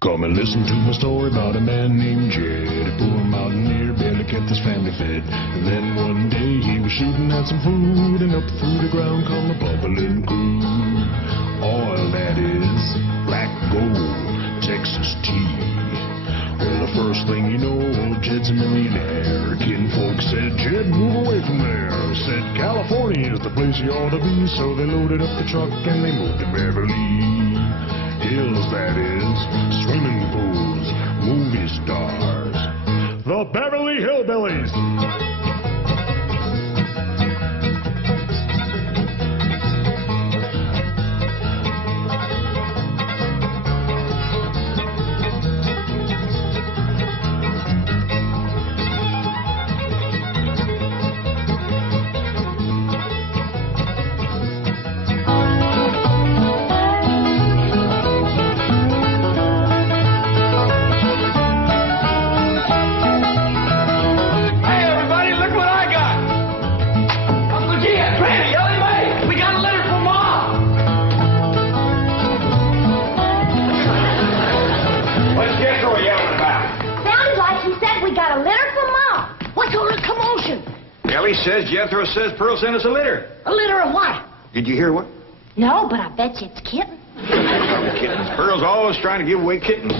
Come and listen to my story about a man named Jed. A poor mountaineer barely kept his family fed. And then one day he was shooting at some food, and up through the ground come a bubbling crude. Oil, that is, black gold, Texas tea. Well, the first thing you know, old Jed's a millionaire. Kinfolk said, Jed, move away from there. Said, California is the place you ought to be. So they loaded up the truck and they moved to Beverly Hills, that is, swimming pools, movie stars, the Beverly Hillbillies. Ellie says, Jethro says Pearl sent us a litter. A litter of what? Did you hear what? No, but I bet you it's kittens. Kittens. Pearl's always trying to give away kittens.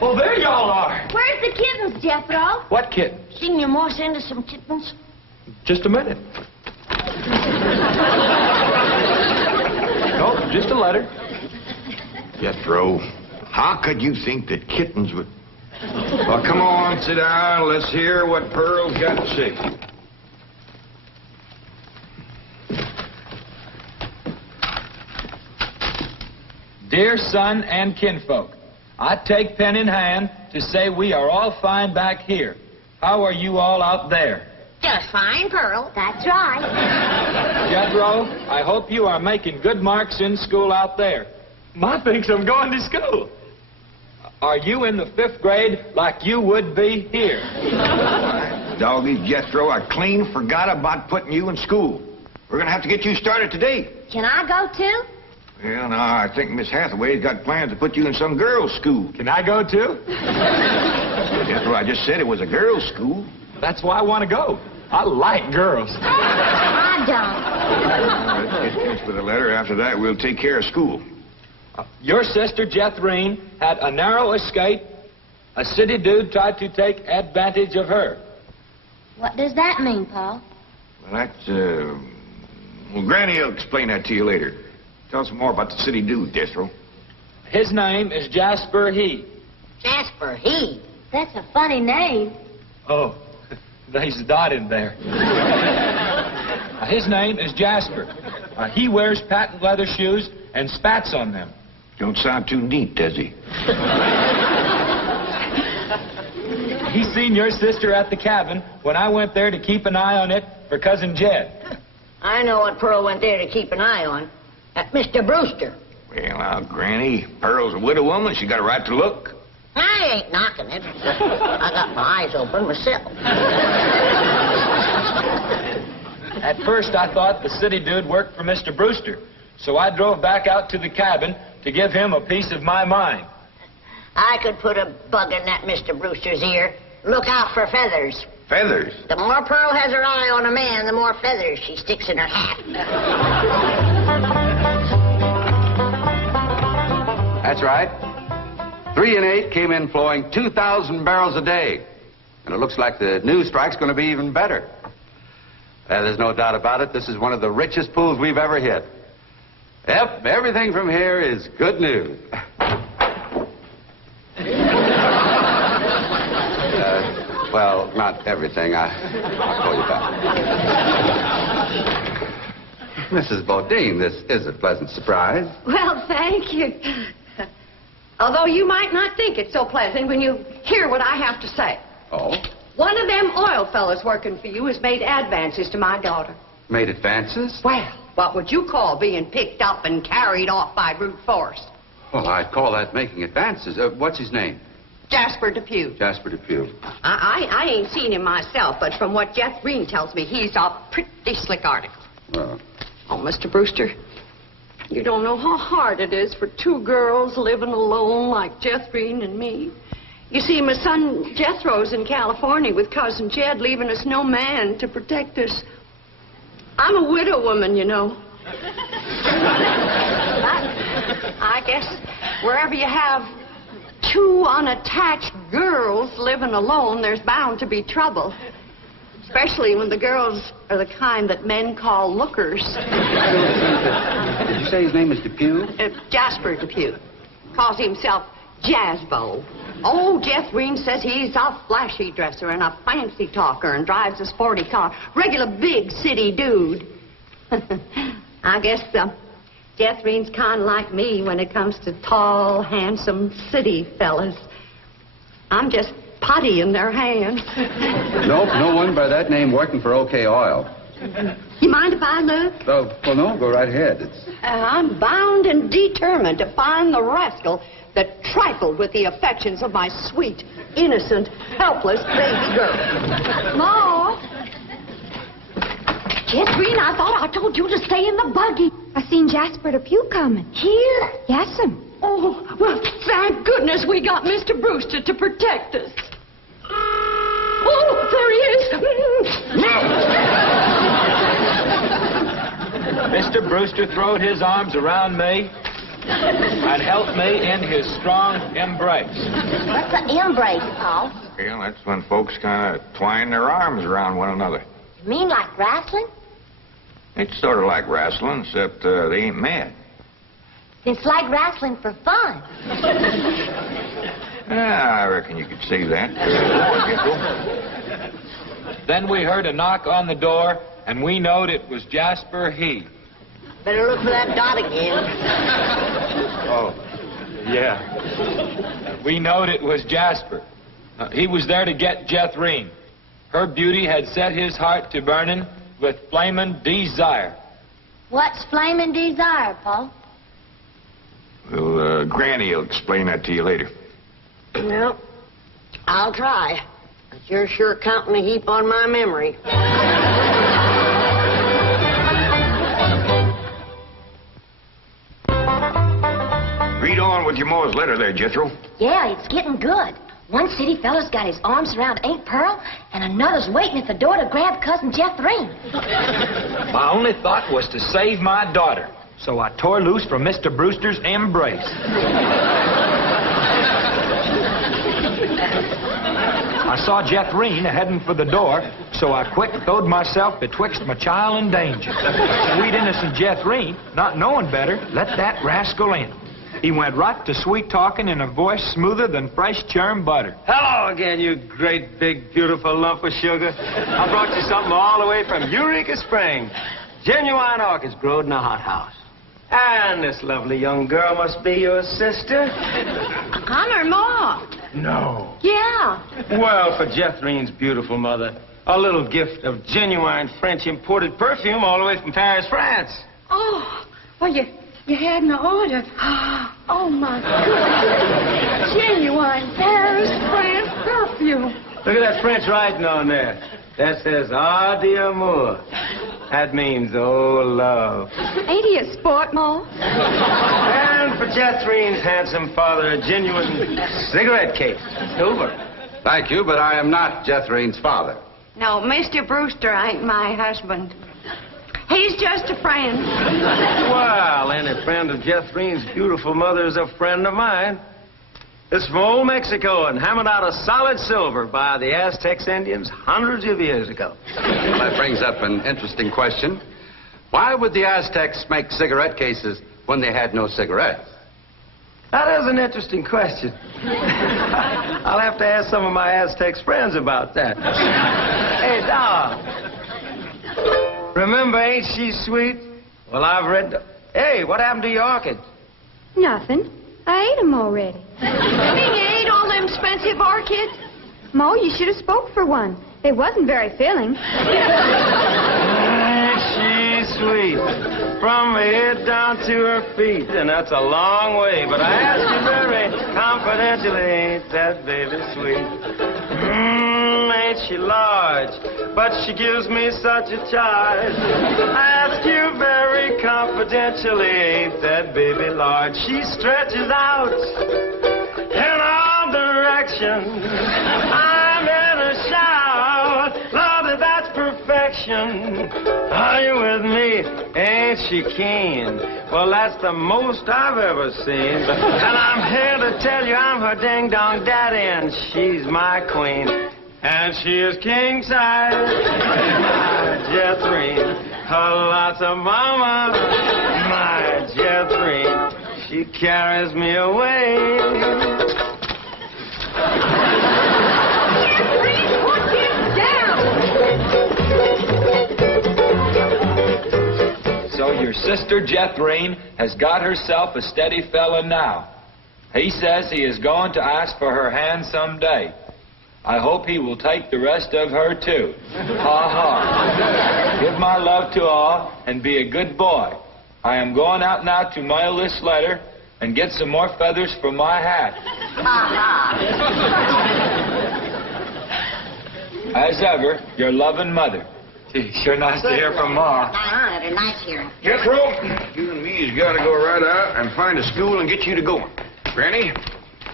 Oh, there y'all are. Where's the kittens, Jethro? What kittens? Didn't your ma send us some kittens? Just a minute. No, just a letter. Jethro, how could you think that kittens would... Well, come on, sit down. Let's hear what Pearl's got to say. Dear son and kinfolk, I take pen in hand to say we are all fine back here. How are you all out there? Just fine, Pearl. That's right. Jethro, I hope you are making good marks in school out there. Ma thinks I'm going to school. Are you in the 5th grade like you would be here? Doggy, Jethro, I clean forgot about putting you in school. We're going to have to get you started today. Can I go, too? Well, now, I think Miss Hathaway's got plans to put you in some girls' school. Can I go, too? Jethro, I just said it was a girls' school. That's why I want to go. I like girls. I don't. Let's get finished with the letter. After that, we'll take care of school. Your sister, Jethrine, had a narrow escape. A city dude tried to take advantage of her. What does that mean, Paul? Well, that's, well, Granny will explain that to you later. Tell us more about the city dude, Jethro. His name is Jasper Heed. Jasper Heed? That's a funny name. Oh, there's a dot in there. His name is Jasper. He wears patent leather shoes and spats on them. Don't sound too neat, does he? He seen your sister at the cabin when I went there to keep an eye on it for Cousin Jed. I know what Pearl went there to keep an eye on. Mr. Brewster. Well, now, Granny, Pearl's a widow woman. She got a right to look. I ain't knocking it. I got my eyes open myself. At first, I thought the city dude worked for Mr. Brewster, so I drove back out to the cabin to give him a piece of my mind. I could put a bug in that Mr. Brewster's ear. Look out for feathers. Feathers? The more Pearl has her eye on a man, the more feathers she sticks in her hat. That's right. 3 and 8 came in flowing 2,000 barrels a day. And it looks like the new strike's going to be even better. There's no doubt about it. This is one of the richest pools we've ever hit. Yep, everything from here is good news. Well, not everything. I'll call you back. Mrs. Bodine, this is a pleasant surprise. Well, thank you. Although you might not think it's so pleasant when you hear what I have to say. Oh? One of them oil fellas working for you has made advances to my daughter. Made advances? Well, what would you call being picked up and carried off by brute force? Well, I'd call that making advances. What's his name? Jasper Depew. Jasper Depew. I ain't seen him myself, but from what Jeff Green tells me, he's a pretty slick article. Well. Oh, Mr. Brewster, You don't know how hard it is for two girls living alone like Jethrine and me. You see, my son Jethro's in California with Cousin Jed, leaving us no man to protect us. I'm a widow woman, you know. I guess wherever you have two unattached girls living alone, there's bound to be trouble. Especially when the girls are the kind that men call lookers. Did you say his name is Depew? Jasper Depew. Calls himself Jazzbo. Oh, Jethrine says he's a flashy dresser and a fancy talker and drives a sporty car. Regular big city dude. I guess Jethrine's kind of like me when it comes to tall, handsome city fellas. I'm just putty in their hands. Nope, no one by that name working for OK Oil. You mind if I look? Oh, well, no, go right ahead. I'm bound and determined to find the rascal that trifled with the affections of my sweet, innocent, helpless baby girl. Ma! Jethrine, I thought I told you to stay in the buggy. I seen Jasper Depew coming. Here? Yes'm. Oh, well, thank goodness we got Mr. Brewster to protect us. Oh, there he is. Mr. Brewster throwed his arms around me and helped me in his strong embrace. What's an embrace, Paul? Well, that's when folks kind of twine their arms around one another. You mean like wrestling? It's sort of like wrestling, except they ain't mad. It's like wrestling for fun. I reckon you could see that. Then we heard a knock on the door, and we knowed it was Jasper He. Better look for that dot again. Oh, yeah. We knowed it was Jasper. He was there to get Jethrine. Her beauty had set his heart to burning with flamin' desire. What's flaming desire, Paul? Well, Granny will explain that to you later. Well, I'll try. But you're sure counting a heap on my memory. Read on with your Mo's letter there, Jethro. Yeah, it's getting good. One city fella's got his arms around Aunt Pearl, and another's waiting at the door to grab Cousin Jethrine. My only thought was to save my daughter, so I tore loose from Mr. Brewster's embrace. I saw Jethrine heading for the door, so I quick throwed myself betwixt my child and danger. Sweet innocent Jethrine, not knowing better, let that rascal in. He went right to sweet-talking in a voice smoother than fresh churned butter. Hello again, you great, big, beautiful lump of sugar. I brought you something all the way from Eureka Springs. Genuine orchids growed in a hothouse. And this lovely young girl must be your sister. I'm her mom. No. Yeah. Well, for Jethrine's beautiful mother, a little gift of genuine French imported perfume all the way from Paris, France. Oh, well, you hadn't ordered. Oh, my goodness. Genuine Paris, France perfume. Look at that French writing on there. That says, "Ah, d'amour." That means, oh, love. Ain't he a sport, Ma? And for Jethrine's handsome father, a genuine cigarette case. Silver. Thank you, but I am not Jethrine's father. No, Mr. Brewster ain't my husband. He's just a friend. Well, any friend of Jethrine's beautiful mother is a friend of mine. It's from old Mexico and hammered out of solid silver by the Aztecs Indians hundreds of years ago. Well, that brings up an interesting question. Why would the Aztecs make cigarette cases when they had no cigarettes? That is an interesting question. I'll have to ask some of my Aztecs friends about that. Hey, Doc. Remember Ain't She Sweet? Well, I've read... Hey, what happened to your orchids? Nothing. I ate 'em already. You mean you ate all them expensive orchids? Ma, you should have spoke for one. They wasn't very filling. Ain't she sweet. From her head down to her feet, and that's a long way. But I ask you very confidentially, ain't that baby sweet? Ain't she large? But she gives me such a charge. I ask you very confidentially, ain't that baby large? She stretches out in all directions. I'm in a shout. Lord, that's perfection. Are you with me? Ain't she keen? Well, that's the most I've ever seen. And I'm here to tell you I'm her ding-dong daddy, and she's my queen. And she is king-size, my Jethrine. Lots of mama, my Jethrine. She carries me away. Jethrine, put him down! So your sister Jethrine has got herself a steady fella now. He says he is going to ask for her hand someday. I hope he will take the rest of her, too. Ha ha. Give my love to all and be a good boy. I am going out now to mail this letter and get some more feathers for my hat. As ever, your loving mother. Gee, sure nice to hear from Ma. They're nice hearing. Jethro, you and me's got to go right out and find a school and get you to going. Granny,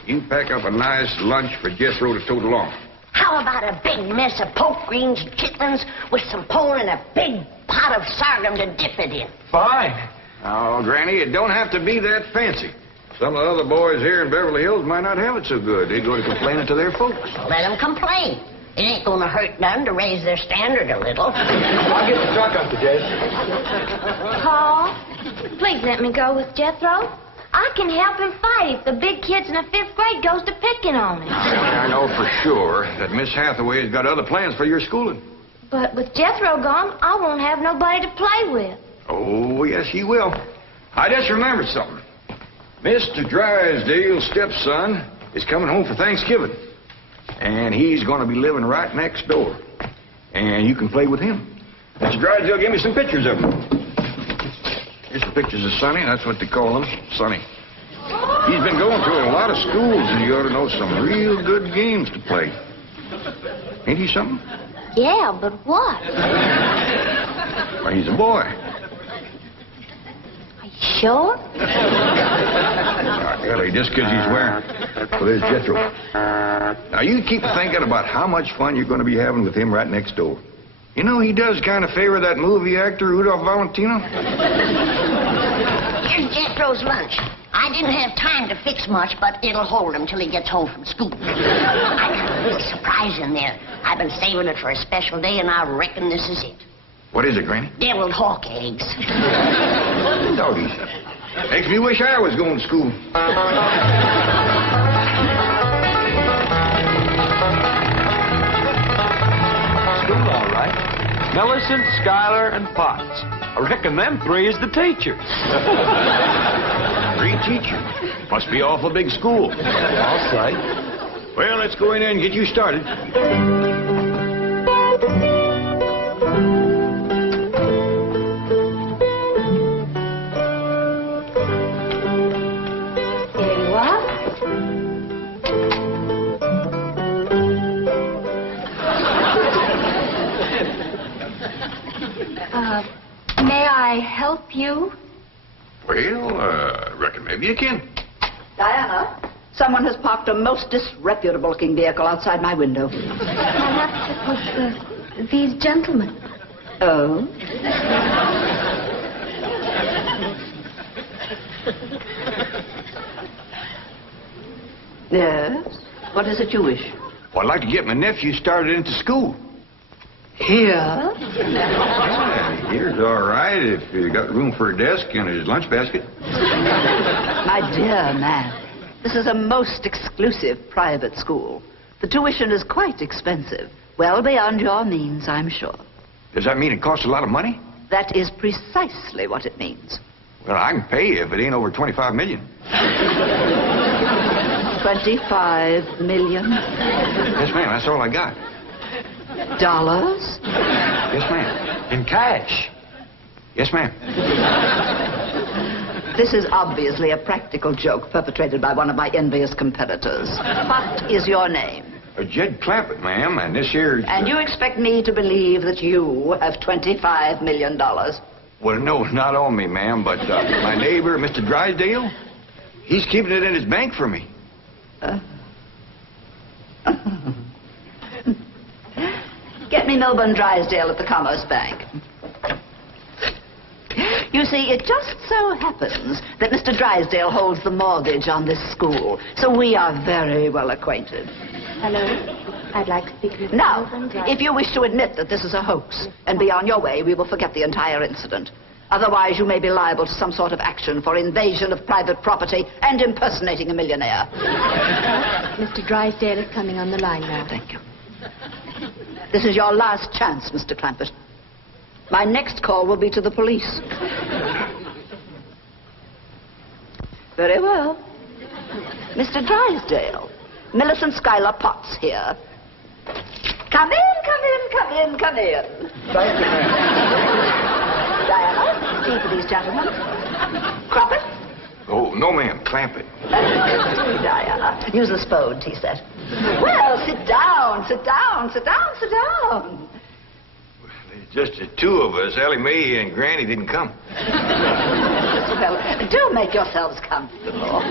you pack up a nice lunch for Jethro to tote along. How about a big mess of poke greens and chitlins with some pone and a big pot of sorghum to dip it in? Fine. Oh, Granny, it don't have to be that fancy. Some of the other boys here in Beverly Hills might not have it so good. They're going to complain it to their folks. Let them complain. It ain't going to hurt none to raise their standard a little. I'll get the truck, Uncle Jay. Paul, please let me go with Jethro. I can help him fight if the big kids in the 5th grade goes to picking on him. I know for sure that Miss Hathaway has got other plans for your schooling. But with Jethro gone, I won't have nobody to play with. Oh, yes, he will. I just remembered something. Mr. Drysdale's stepson is coming home for Thanksgiving. And he's going to be living right next door. And you can play with him. Mr. Drysdale gave me some pictures of him. Here's some pictures of Sonny. That's what they call him, Sonny. He's been going through a lot of schools, and you ought to know some real good games to play. Ain't he something? Yeah, but what? Why, he's a boy. Are you sure? Ellie, just because he's wearing... Well, there's Jethro. Now, you keep thinking about how much fun you're going to be having with him right next door. You know, he does kind of favor that movie actor, Rudolph Valentino. Here's Jethro's lunch. I didn't have time to fix much, but it'll hold him till he gets home from school. I got a little surprise in there. I've been saving it for a special day, and I reckon this is it. What is it, Granny? Deviled hawk eggs. Doggies. Makes me wish I was going to school. School, all right. Millicent, Schuyler, and Potts. I reckon them 3 is the teachers. 3 teachers. Must be awful big school. I'll say. Well, let's go in there and get you started. There you are. May I help you? Well, reckon maybe you can. Diana, someone has parked a most disreputable-looking vehicle outside my window. Perhaps it was these gentlemen. Oh? Yes? What is it you wish? Well, I'd like to get my nephew started into school. Here? Yeah, here's all right if you got room for a desk and his lunch basket. My dear man, this is a most exclusive private school. The tuition is quite expensive. Well beyond your means, I'm sure. Does that mean it costs a lot of money? That is precisely what it means. Well, I can pay you if it ain't over $25 million. 25 million? Yes, ma'am, that's all I got. Dollars? Yes, ma'am. In cash. Yes, ma'am. This is obviously a practical joke perpetrated by one of my envious competitors. What is your name? Jed Clampett, ma'am, and this here... And you expect me to believe that you have $25 million? Well, no, not on me, ma'am, but my neighbor, Mr. Drysdale, he's keeping it in his bank for me. Get me Milburn Drysdale at the Commerce Bank. You see, it just so happens that Mr. Drysdale holds the mortgage on this school, so we are very well acquainted. Hello. I'd like to speak to Mr. Now, Milburn Drysdale. if you wish to admit that this is a hoax and be on your way, we will forget the entire incident. Otherwise, you may be liable to some sort of action for invasion of private property and impersonating a millionaire. Mr. Drysdale is coming on the line now. Thank you. This is your last chance, Mr. Clampett. My next call will be to the police. Very well. Mr. Drysdale, Millicent Schuyler Potts here. Come in, come in, come in, come in. Thank you, ma'am. Diana, tea for these gentlemen. Croppett? Oh, no, ma'am, Clampett. Diana, use the Spode tea set. Well, sit down, sit down, sit down, sit down. Just the two of us. Ellie Mae and Granny didn't come. Well, do make yourselves comfortable.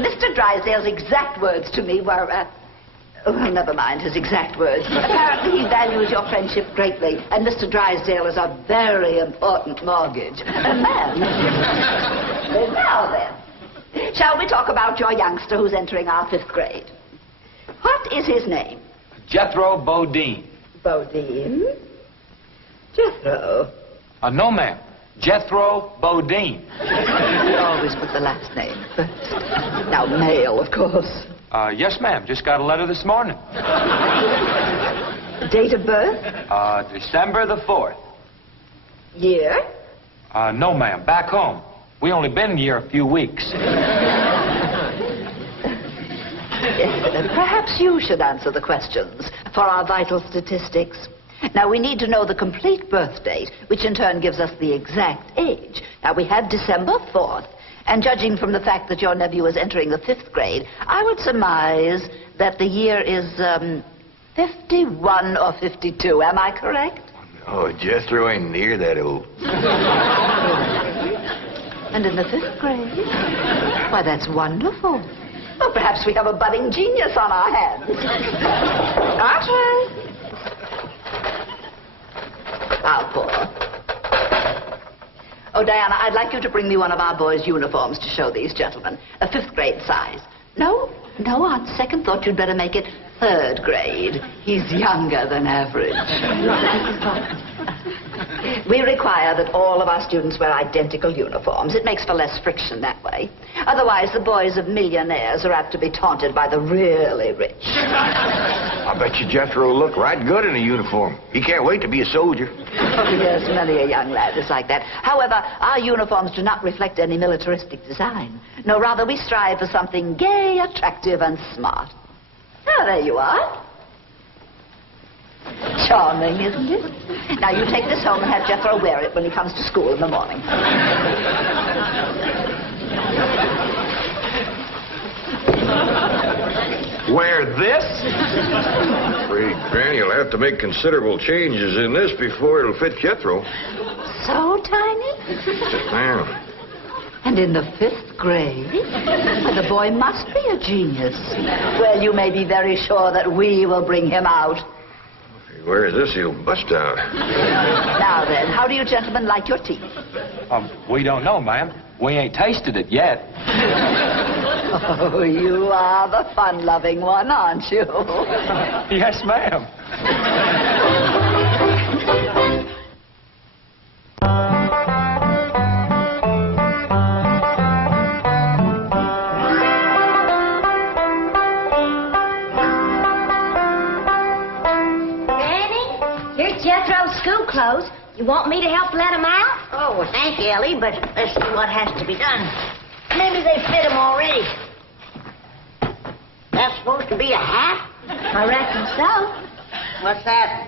Mr. Drysdale's exact words to me were, well, never mind his exact words. Apparently he values your friendship greatly, and Mr. Drysdale is a very important mortgage. Now then, shall we talk about your youngster who's entering our 5th grade? What is his name? Jethro Bodine. Bodine? Jethro. No, ma'am. Jethro Bodine. We always put the last name first. Now, male, of course. Yes, ma'am. Just got a letter this morning. Date of birth? December the 4th. Year? No, ma'am. Back home. We only been here a few weeks. Perhaps you should answer the questions for our vital statistics. Now, we need to know the complete birth date, which in turn gives us the exact age. Now, we have December 4th, and judging from the fact that your nephew is entering the 5th grade, I would surmise that the year is 51 or 52. Am I correct? Oh, Jethro ain't near that old. And in the 5th grade? Why, that's wonderful. Well, perhaps we have a budding genius on our hands. Archie! How poor. Oh, Diana, I'd like you to bring me one of our boys' uniforms to show these gentlemen. A 5th grade size. No, on second thought, you'd better make it 3rd grade. He's younger than average. We require that all of our students wear identical uniforms. It makes for less friction that way. Otherwise, the boys of millionaires are apt to be taunted by the really rich. I bet you Jethro will look right good in a uniform. He can't wait to be a soldier. Oh, yes, many a young lad is like that. However, our uniforms do not reflect any militaristic design. No, rather, we strive for something gay, attractive, and smart. Oh, there you are. Charming, isn't it? Now, you take this home and have Jethro wear it when he comes to school in the morning. Wear this? I'm afraid Granny will have to make considerable changes in this before it'll fit Jethro. So tiny? Yes, ma'am. And in the 5th grade? Well, the boy must be a genius. Well, you may be very sure that we will bring him out. If he wears this, he'll bust out. Now then, how do you gentlemen like your tea? We don't know, ma'am. We ain't tasted it yet. Oh, you are the fun-loving one, aren't you? Yes, ma'am. School clothes. You want me to help let them out? Oh, well, thank you, Ellie, but let's see what has to be done. Maybe they fit them already. That's supposed to be a hat? I reckon so. What's that?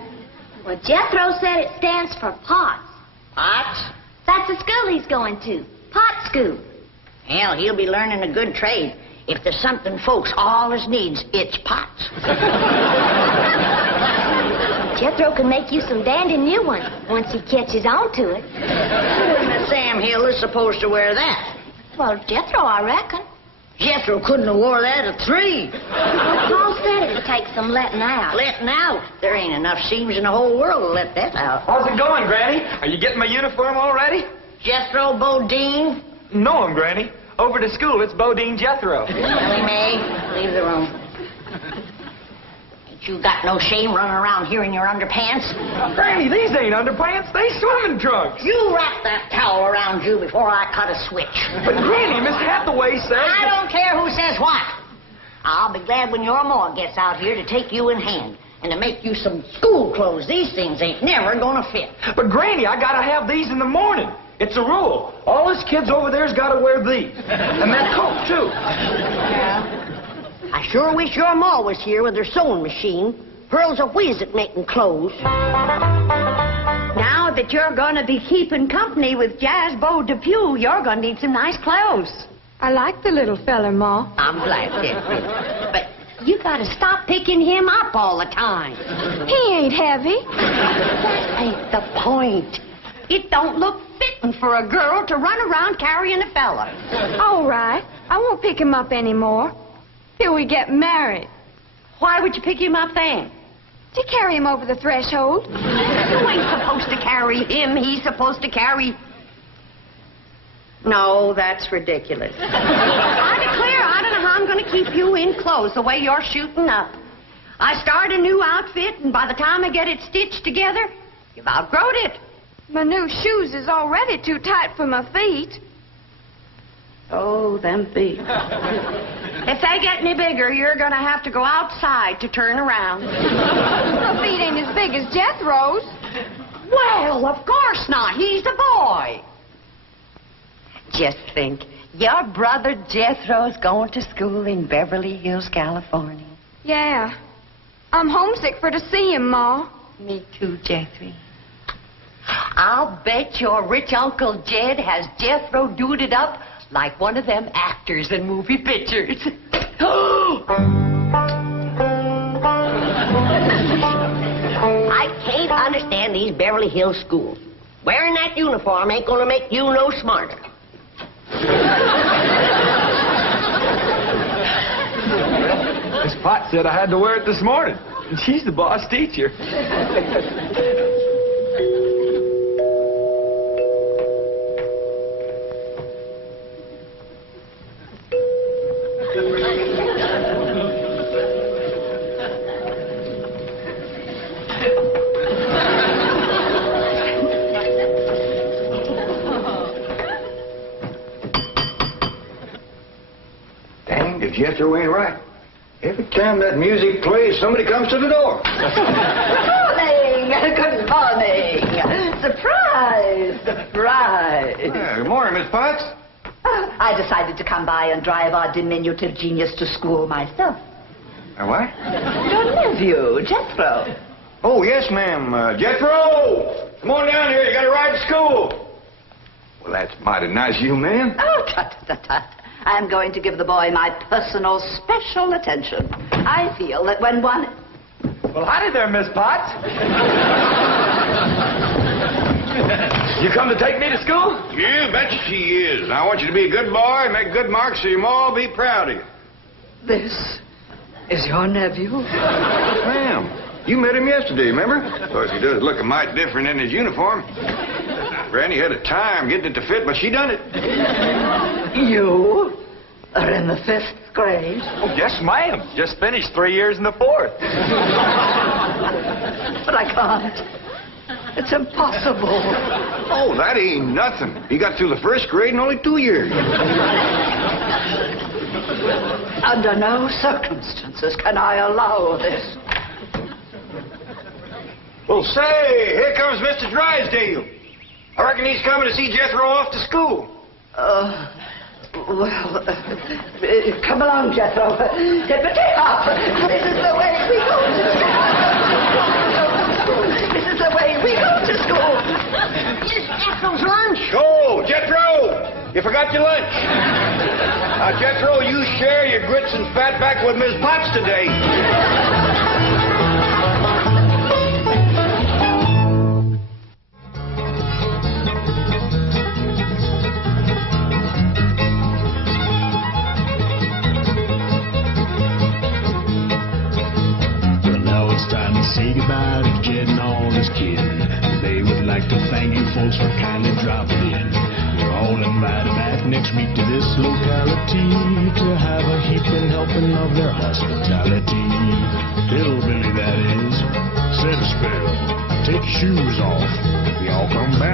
Well, Jethro said it stands for pots. Potts? That's the school he's going to. Pot school. Hell, he'll be learning a good trade. If there's something folks always needs, it's pots. Jethro can make you some dandy new ones once he catches on to it. Miss Sam Hill is supposed to wear that. Well, Jethro, I reckon. Jethro couldn't have wore that at 3. Paul said it'd take some letting out. Letting out? There ain't enough seams in the whole world to let that out. How's it going, Granny? Are you getting my uniform already? Jethro Bodine? No, Granny. Over to school, it's Bodine Jethro. Ellie Mae, leave the room. Ain't you got no shame running around here in your underpants? Granny, these ain't underpants. They swimming trunks. You wrap that towel around you before I cut a switch. But, Granny, Miss Hathaway says... I don't care who says what. I'll be glad when your ma gets out here to take you in hand and to make you some school clothes. These things ain't never gonna fit. But, Granny, I gotta have these in the morning. It's a rule. All us kids over there's gotta wear these. And that coat, too. Yeah. I sure wish your ma was here with her sewing machine. Pearl's a whiz at making clothes. Now that you're going to be keeping company with Jazzbo Depew, you're going to need some nice clothes. I like the little fella, Ma. I'm glad, Jeffrey. But you got to stop picking him up all the time. He ain't heavy. That ain't the point. It don't look fitting for a girl to run around carrying a fella. All right. I won't pick him up anymore. Till we get married. Why would you pick him up then? To carry him over the threshold. You ain't supposed to carry him. He's supposed to carry... No, that's ridiculous. I declare, I don't know how I'm going to keep you in clothes the way you're shooting up. I start a new outfit, and by the time I get it stitched together, you've outgrown it. My new shoes is already too tight for my feet. Oh, them feet. If they get any bigger, you're going to have to go outside to turn around. My feet ain't as big as Jethro's. Well, of course not. He's a boy. Just think, your brother Jethro's going to school in Beverly Hills, California. Yeah. I'm homesick for to see him, Ma. Me too, Jeffrey. I'll bet your rich Uncle Jed has Jethro duded up like one of them actors in movie pictures. I can't understand these Beverly Hills schools. Wearing that uniform ain't gonna make you no smarter. Miss Potts said I had to wear it this morning. And she's the boss teacher. Dang, if Jethro ain't right. Every time that music plays, somebody comes to the door. Good morning. Surprise. Surprise. Good morning, Miss Potts. I decided to come by and drive our diminutive genius to school myself. What? Your nephew, Jethro. Oh, yes, ma'am. Jethro! Come on down here. You got to ride to school. Well, that's mighty nice of you, ma'am. Oh, tut. I'm going to give the boy my personal special attention. I feel that when one... Well, howdy there, Miss Potts. You come to take me to school? Yeah, betcha she is. I want you to be a good boy, make good marks so your ma will be proud of you. This is your nephew? Ma'am, you met him yesterday, remember? Of course, he does look a mite different in his uniform. Granny had a time getting it to fit, but she done it. You are in the 5th grade? Oh, yes, ma'am. Just finished 3 years in the 4th. But I can't. It's impossible. Oh, that ain't nothing. He got through the 1st grade in only 2 years. Under no circumstances can I allow this. Well, say, here comes Mr. Drysdale. I reckon he's coming to see Jethro off to school. Come along, Jethro. Hippity hop. This is the way we go. school. This is the way we go to school. Is Jethro's lunch? Oh, Jethro! You forgot your lunch. Now, Jethro, you share your grits and fat back with Miss Potts today. Well, now it's time to say goodbye to Jed and all his kin. They would like to thank you folks for kindly dropping in. You're all invited back next week to this locality to have a heaping helping of their hospitality. Hillbilly, that is. Said a spell. Take your shoes off. Y'all come back.